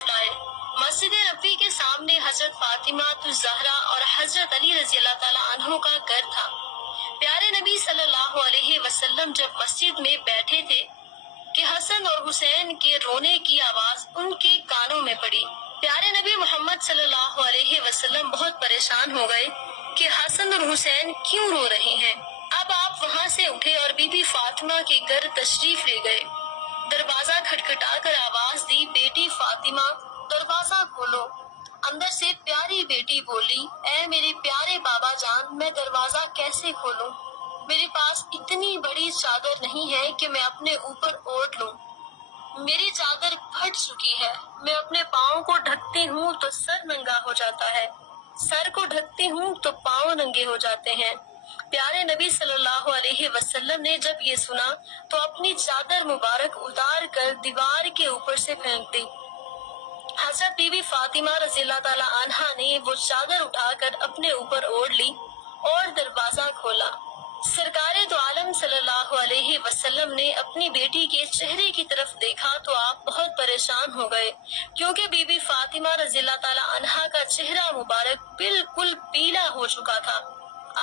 لائے۔ مسجد نبوی کے سامنے حضرت فاطمہ الزہرا اور حضرت علی رضی اللہ تعالیٰ عنہ کا گھر تھا۔ پیارے نبی صلی اللہ علیہ وسلم جب مسجد میں بیٹھے تھے کہ حسن اور حسین کے رونے کی آواز ان کے کانوں میں پڑی۔ پیارے نبی محمد صلی اللہ علیہ وسلم بہت پریشان ہو گئے کہ حسن اور حسین کیوں رو رہے ہیں۔ اب آپ وہاں سے اٹھے اور بی بی فاطمہ کے گھر تشریف لے گئے۔ دروازہ کھٹکھٹا کر آواز دی، بیٹی فاطمہ دروازہ کھولو۔ اندر سے پیاری بیٹی بولی، اے میرے پیارے بابا جان، میں دروازہ کیسے کھولوں؟ میرے پاس اتنی بڑی چادر نہیں ہے کہ میں اپنے اوپر اوڑھ لوں۔ میری چادر پھٹ چکی ہے۔ میں اپنے پاؤں کو ڈھکتی ہوں تو سر ننگا ہو جاتا ہے، سر کو ڈھکتی ہوں تو پاؤں ننگے ہو جاتے ہیں۔ پیارے نبی صلی اللہ علیہ وسلم نے جب یہ سنا تو اپنی چادر مبارک اتار کر دیوار کے اوپر سے پھینک دی۔ حضرت بی بی فاطمہ رضی اللہ تعالیٰ عنہا نے وہ چادر اٹھا کر اپنے اوپر اوڑھ لی اور دروازہ کھولا۔ سرکار دو عالم صلی اللہ علیہ وسلم نے اپنی بیٹی کے چہرے کی طرف دیکھا تو آپ بہت پریشان ہو گئے، کیونکہ بی بی فاطمہ رضی اللہ تعالیٰ عنہا کا چہرہ مبارک بالکل پیلا ہو چکا تھا،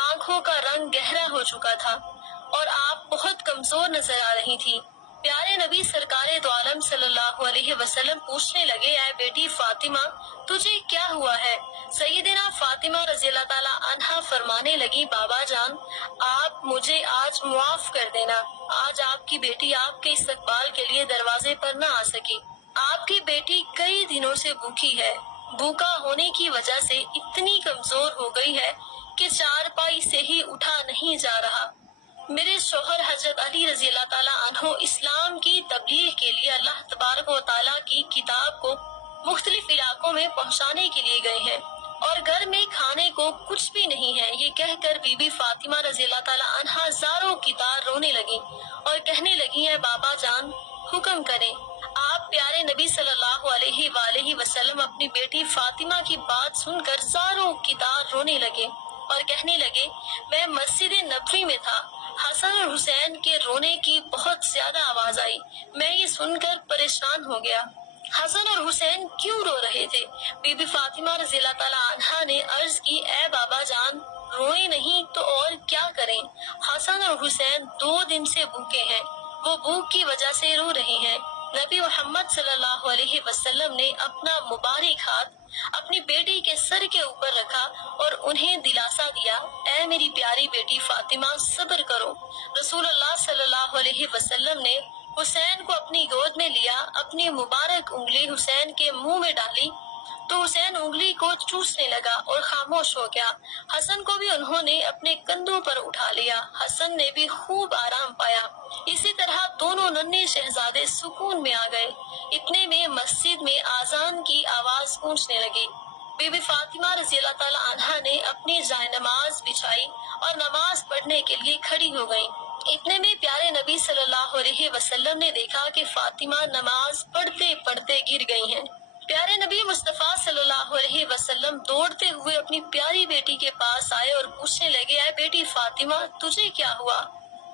آنکھوں کا رنگ گہرا ہو چکا تھا اور آپ بہت کمزور نظر آ رہی تھی۔ پیارے نبی سرکار دو عالم صلی اللہ علیہ وسلم پوچھنے لگے، اے بیٹی فاطمہ تجھے کیا ہوا ہے؟ سیدنا فاطمہ رضی اللہ تعالیٰ عنہا فرمانے لگی، بابا جان آپ مجھے آج معاف کر دینا، آج آپ کی بیٹی آپ کے استقبال کے لیے دروازے پر نہ آ سکی۔ آپ کی بیٹی کئی دنوں سے بھوکی ہے، بھوکا ہونے کی وجہ سے اتنی کمزور ہو گئی ہے کہ چارپائی سے ہی اٹھا نہیں جا رہا۔ میرے شوہر حضرت علی رضی اللہ تعالیٰ عنہ اسلام کی تبلیغ کے لیے اللہ تبارک و تعالیٰ کی کتاب کو مختلف علاقوں میں پہنچانے کے لیے گئے ہیں اور گھر میں کھانے کو کچھ بھی نہیں ہے۔ یہ کہہ کر بی بی فاطمہ رضی اللہ تعالیٰ عنہا زاروں کی طرح رونے لگی اور کہنے لگی، اے بابا جان حکم کریں۔ آپ پیارے نبی صلی اللہ علیہ وآلہ وسلم اپنی بیٹی فاطمہ کی بات سن کر زاروں کی طرح رونے لگے اور کہنے لگے، میں مسجد نبوی میں تھا، حسن اور حسین کے رونے کی بہت زیادہ آواز آئی، میں یہ سن کر پریشان ہو گیا۔ حسن اور حسین کیوں رو رہے تھے؟ بی بی فاطمہ رضی اللہ تعالیٰ عنہا نے عرض کی، اے بابا جان روئے نہیں تو اور کیا کریں؟ حسن اور حسین 2 دن سے بھوکے ہیں، وہ بھوک کی وجہ سے رو رہے ہیں۔ نبی محمد صلی اللہ علیہ وسلم نے اپنا مبارک ہاتھ اپنی بیٹی کے سر کے اوپر رکھا اور انہیں دلاسا دیا، اے میری پیاری بیٹی فاطمہ صبر کرو۔ رسول اللہ صلی اللہ علیہ وسلم نے حسین کو اپنی گود میں لیا، اپنی مبارک انگلی حسین کے منہ میں ڈالی تو حسین انگلی کو چوسنے لگا اور خاموش ہو گیا۔ حسن کو بھی انہوں نے اپنے کندھوں پر اٹھا لیا، حسن نے بھی خوب آرام پایا۔ اسی طرح دونوں ننھے شہزادے سکون میں آ گئے۔ اتنے میں مسجد میں اذان کی آواز گونجنے لگی۔ بی بی فاطمہ رضی اللہ تعالیٰ عنہا نے اپنی جائے نماز بچھائی اور نماز پڑھنے کے لیے کھڑی ہو گئیں۔ اتنے میں پیارے نبی صلی اللہ علیہ وسلم نے دیکھا کہ فاطمہ نماز پڑھتے پڑھتے گر گئی ہیں۔ پیارے نبی مصطفیٰ صلی اللہ علیہ وسلم دوڑتے ہوئے اپنی پیاری بیٹی کے پاس آئے اور پوچھنے لگے، اے بیٹی فاطمہ تجھے کیا ہوا؟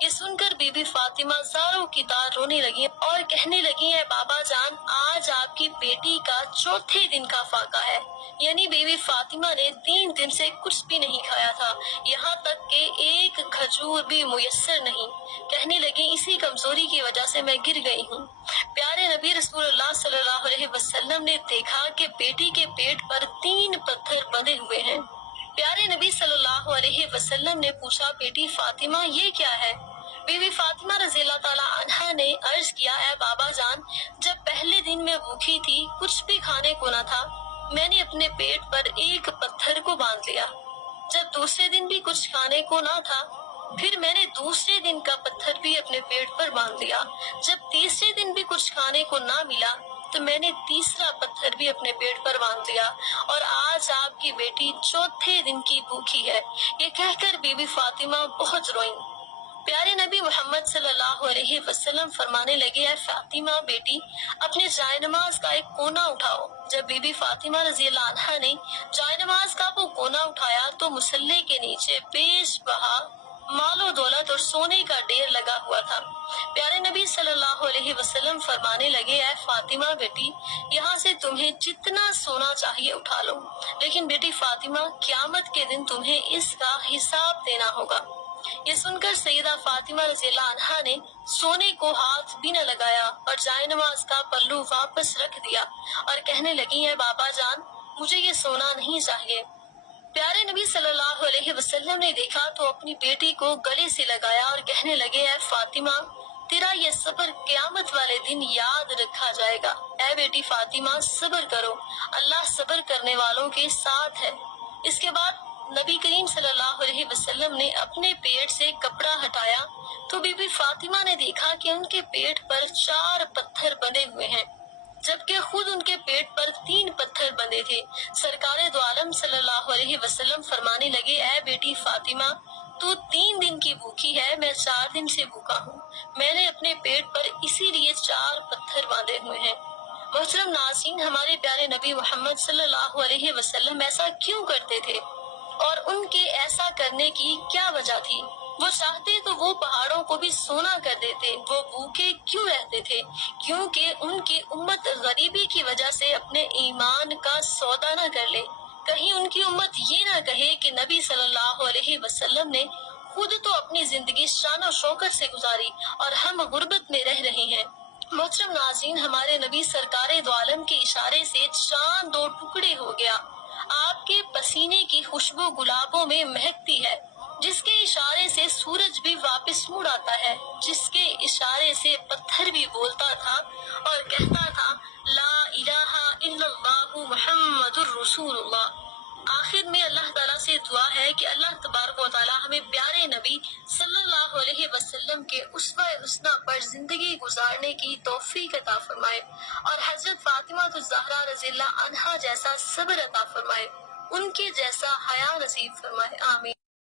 یہ سن کر بی بی فاطمہ زاروں کی طرح رونے لگی اور کہنے لگی، اے بابا جان آج آپ کی بیٹی کا 4تھے دن کا فاقہ ہے، یعنی بی بی فاطمہ نے 3 دن سے کچھ بھی نہیں کھایا تھا، یہاں تک کہ ایک کھجور بھی میسر نہیں۔ کہنے لگی، اسی کمزوری کی وجہ سے میں گر گئی ہوں۔ پیارے نبی رسول اللہ صلی اللہ علیہ وسلم نے دیکھا کہ بیٹی کے پیٹ پر 3 پتھر بندھے ہوئے ہیں۔ پیارے نبی صلی اللہ علیہ وسلم نے پوچھا، بیٹی فاطمہ یہ کیا ہے؟ بی بی فاطمہ رضی اللہ تعالیٰ عنہا نے عرض کیا، اے بابا جان جب پہلے دن میں بھوکی تھی، کچھ بھی کھانے کو نہ تھا، میں نے اپنے پیٹ پر ایک پتھر کو باندھ لیا۔ جب دوسرے دن بھی کچھ کھانے کو نہ تھا، پھر میں نے دوسرے دن کا پتھر بھی اپنے پیٹ پر باندھ لیا۔ جب تیسرے دن بھی کچھ کھانے کو نہ ملا تو میں نے تیسرا پتھر بھی اپنے پیٹ پر باندھ لیا، اور آج آپ کی بیٹی 4تھے دن کی بھوکی ہے۔ یہ کہہ کر بی بی فاطمہ بہت روئیں۔ پیارے نبی محمد صلی اللہ علیہ وسلم فرمانے لگے، اے فاطمہ بیٹی اپنے جائے نماز کا ایک کونا اٹھاؤ۔ جب بی بی فاطمہ رضی اللہ عنہا نے جائے نماز کا وہ کونا اٹھایا تو مصلی کے نیچے بیش بہا مال و دولت اور سونے کا ڈھیر لگا ہوا تھا۔ پیارے نبی صلی اللہ علیہ وسلم فرمانے لگے، اے فاطمہ بیٹی، یہاں سے تمہیں جتنا سونا چاہیے اٹھا لو، لیکن بیٹی فاطمہ، قیامت کے دن تمہیں اس کا حساب دینا ہوگا۔ یہ سن کر سیدہ فاطمہ رضی اللہ عنہا نے سونے کو ہاتھ بھی نہ لگایا اور جائے نماز کا پلو واپس رکھ دیا اور کہنے لگی، اے بابا جان، مجھے یہ سونا نہیں چاہیے۔ پیارے نبی صلی اللہ علیہ وسلم نے دیکھا تو اپنی بیٹی کو گلے سے لگایا اور کہنے لگے، اے فاطمہ، تیرا یہ صبر قیامت والے دن یاد رکھا جائے گا۔ اے بیٹی فاطمہ، صبر کرو، اللہ صبر کرنے والوں کے ساتھ ہے۔ اس کے بعد نبی کریم صلی اللہ علیہ وسلم نے اپنے پیٹ سے کپڑا ہٹایا تو بی بی فاطمہ نے دیکھا کہ ان کے پیٹ پر 4 پتھر بندھے ہوئے ہیں، جبکہ خود ان کے پیٹ پر 3 پتھر بندھے تھے۔ سرکار دو عالم صلی اللہ علیہ وسلم فرمانے لگے، اے بیٹی فاطمہ، تو 3 دن کی بھوکی ہے، میں 4 دن سے بھوکا ہوں، میں نے اپنے پیٹ پر اسی لیے 4 پتھر باندھے ہوئے ہیں۔ محترم ناظرین، ہمارے پیارے نبی محمد صلی اللہ علیہ وسلم ایسا کیوں کرتے تھے اور ان کے ایسا کرنے کی کیا وجہ تھی؟ وہ چاہتے تو وہ پہاڑوں کو بھی سونا کر دیتے۔ وہ بھوکے کیوں رہتے تھے؟ کیونکہ ان کی امت غریبی کی وجہ سے اپنے ایمان کا سودا نہ کر لے۔ کہیں ان کی امت یہ نہ کہے کہ نبی صلی اللہ علیہ وسلم نے خود تو اپنی زندگی شان و شوکت سے گزاری اور ہم غربت میں رہ رہے ہیں۔ محترم ناظرین، ہمارے نبی سرکار دو عالم کے اشارے سے چاند 2 ٹکڑے ہو گیا۔ آپ کے پسینے کی خوشبو گلابوں میں مہکتی ہے، جس کے اشارے سے سورج بھی واپس مڑ آتا ہے، جس کے اشارے سے پتھر بھی بولتا تھا اور کہتا تھا، لا الہ الا اللہ محمد الرسول اللہ۔ آخر میں اللہ تعالیٰ سے دعا ہے کہ اللہ تبارک و تعالیٰ ہمیں پیارے نبی صلی اللہ علیہ وسلم کے اسوہ حسنہ پر زندگی گزارنے کی توفیق عطا فرمائے اور حضرت فاطمہ الزہرا رضی اللہ عنہا جیسا صبر عطا فرمائے، ان کے جیسا حیا نصیب فرمائے، آمین۔